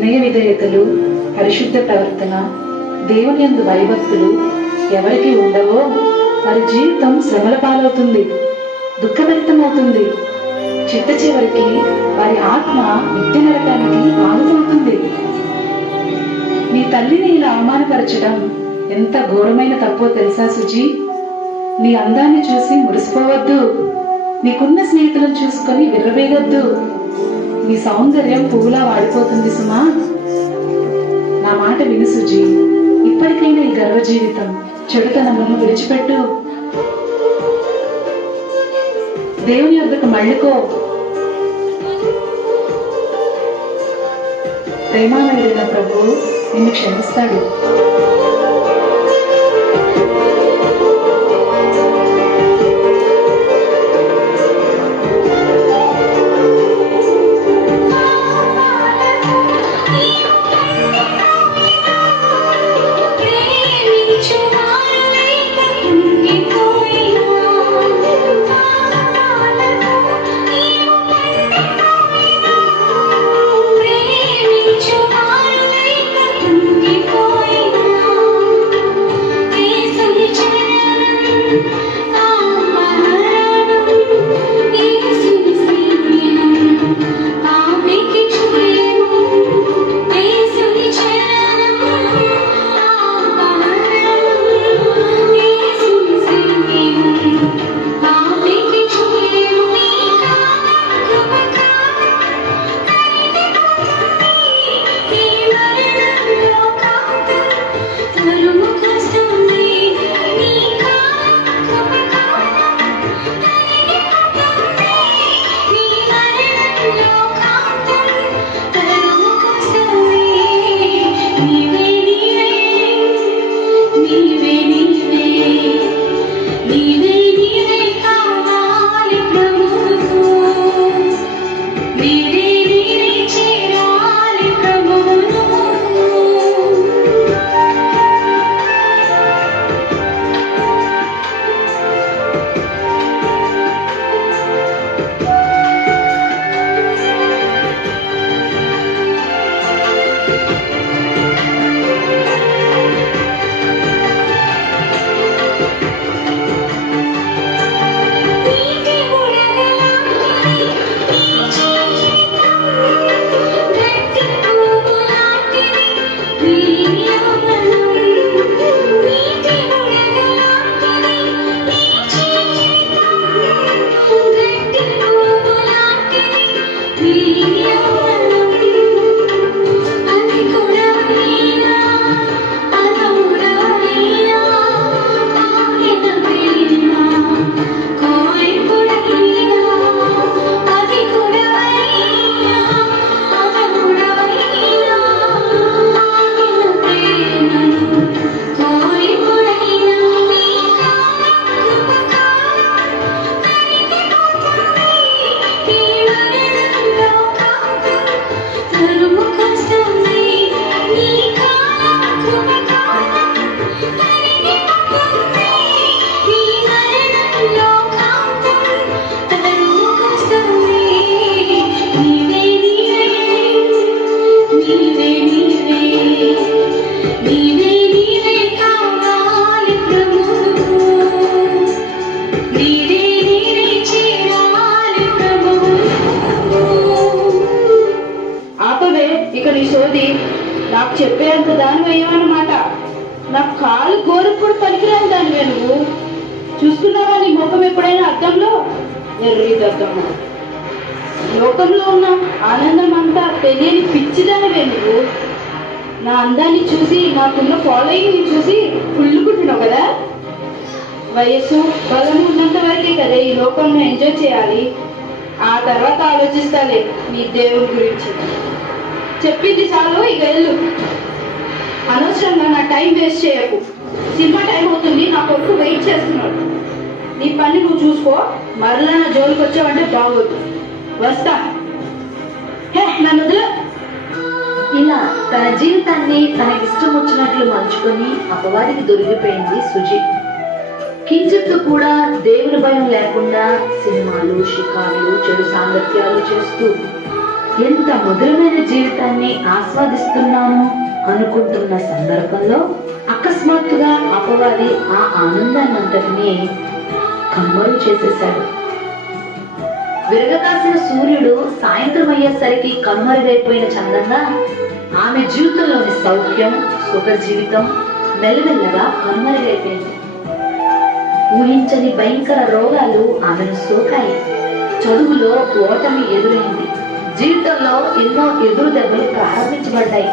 వినయ విధేయతలు, పరిశుద్ధ ప్రవర్తన, దేవుని యందు భయభక్తులు ఎవరికి ఉండవో వారి జీవితం శ్రమల పాలవుతుంది, దుఃఖభరితమవుతుంది. చిట్ట చివరికి వారి ఆత్మ నిత్య నరకానికి ఆగుతవుతుంది. నీ తల్లిని ఇలా అవమానపరచడం ఎంత ఘోరమైన తప్పో తెలుసా సుజీ? నీ అందాన్ని చూసి మురిసిపోవద్దు. నీకున్న స్నేహితులను చూసుకొని విర్రవేగొద్దు. నీ సౌందర్యం పువ్వులా వాడిపోతుంది సుమా. నా మాట విను సుజీ. ఇప్పటికైనా ఈ గర్వ జీవితం, చెడుతనములను విడిచిపెట్టు. దేవుని వద్దకు మళ్ళుకో. ప్రేమామయుడైన ప్రభువు నిన్ను క్షమిస్తాడు. నాకు చెప్పేంత దానివయ్యావన్నమాట. నా కాలు గోరుప్పుడు పనికిరాని దానివే నువ్వు. చూసుకున్నావా నీ ముఖం ఎప్పుడైనా అద్దంలో? ఎర్రిదద్దమ్మా, లోకంలో ఉన్న ఆనందం అంతా తెలియని పిచ్చిదానివే నువ్వు. నా అందాన్ని చూసి, నాకున్న ఫాలోయింగ్ చూసి కుళ్ళుకుంటున్నావు కదా. వయస్సు బలం ఉన్నంత వరకే కదా ఈ లోకంలో ఎంజాయ్ చేయాలి. ఆ తర్వాత ఆలోచిస్తాలే నీ దేవుడి గురించి. చెప్పింది చాలు, ఇక వెళ్ళు. అనవసరంగా నా టైం వేస్ట్ చేయకు. సినిమా టైం అవుతుంది, నా కొడుకు వెయిట్ చేస్తున్నాడు. నీ పని నువ్వు చూసుకో. మరలా నా జోలికి వచ్చావంటే బాగోదు. వస్తా. నన్ను వదిలే. ఇలా తన జీవితాన్ని తనకిష్టం వచ్చినట్లు మలుచుకొని అపవాదికి దొరికిపోయింది సుజి. కించిత్తు కూడా దేవుని భయం లేకుండా సినిమాలు, షికారులు, చెడు సాంగత్యాలు చేస్తూ ఎంత మధురమైన జీవితాన్ని జీవితాన్ని ఆస్వాదిస్తున్నాను అనుకుంటున్న సందర్భంలో అకస్మాత్తుగా అపవాది ఆ ఆనందాన్నంతటినీ కనుమరుగు చేసేశాడు. విరగకాసిన సూర్యుడు సాయంత్రం అయ్యేసరికి కనుమరుగైపోయిన చందంగా ఆమె జీవితంలోని సౌఖ్యం, సుఖ జీవితం మెల్లమెల్లగా కనుమరుగైపోయింది. ఊహించని భయంకర రోగాలు ఆమెను సోకాయి. చదువులో ఓటమి ఎదురైంది. జీవితంలో ఎన్నో ఎదురు దెబ్బలు ప్రారంభించబడ్డాయి.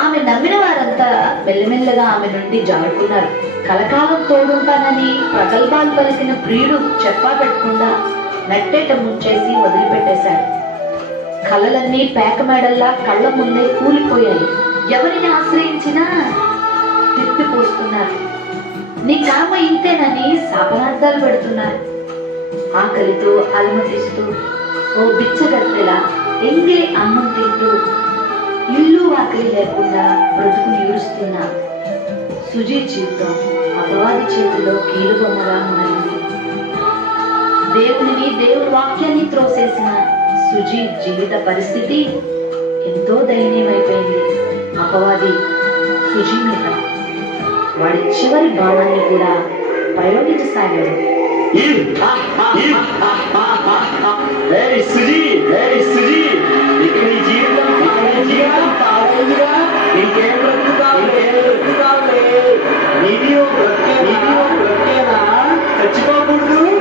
ఆమె నమ్మిన వారంతా మెల్లమెల్లగా ఆమె నుండి జారుకున్నారు. కలకాలం తోడుంటానని ప్రగల్భాలు పలికిన ప్రియుడు చెప్పా పెట్టకుండా నట్టేట ముంచేసి వదిలిపెట్టేశాడు. కలలన్నీ పేకమేడల్లా కళ్ళ ముందే కూలిపోయాయి. ఎవరిని ఆశ్రయించినా తిప్పిపోస్తున్నారు. నీ కామ ఇంతేనని శాపనార్థాలు పెడుతున్నారు. ఆకలితో అలమటిస్తూ ఓ బిచ్చగత్తెలా ఎంగిలి అన్నం తింటూ ఇల్లు వాకిలి లేకుండా బ్రతుకుని ఈడుస్తున్న సుజీ జీవితం అపవాది చేతిలో కీలుబొమ్మగా మారింది. దేవుని వాక్యాన్ని త్రోసేసిన సుజీ జీవిత పరిస్థితి ఎంతో దయనీయమైపోయింది. అపవాది సుజీ మీద వాడి చివరి బాణాన్ని కూడా ప్రయోగించసాగాడు.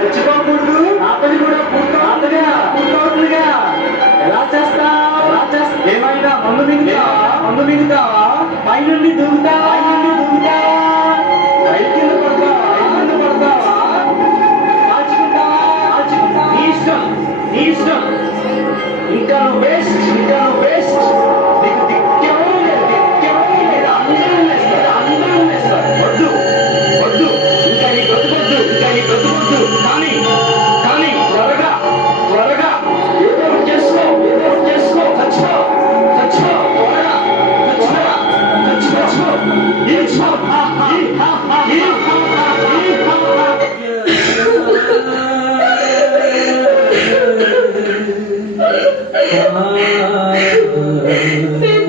చచ్చిపోకూడదు ఆపది కూడా పూర్తవుతుందిగా. ఎలా చేస్తా ఏమైనా మందు మిగుతావా పైనుండి దూకుతావా రైతు పడతావా కాచుకుంటావా నీ ఇష్టం ఇంకా నువ్వు వేస్ట్ నీకు దిక్కేమో అందరం వేస్తారు. వద్దు ఇంకా నీ బ్రతుకొద్దు కానీ త్వరగా ఏదో ఒకటి చేసుకో చచ్చిపో త్వరగా చచ్చిపో నేను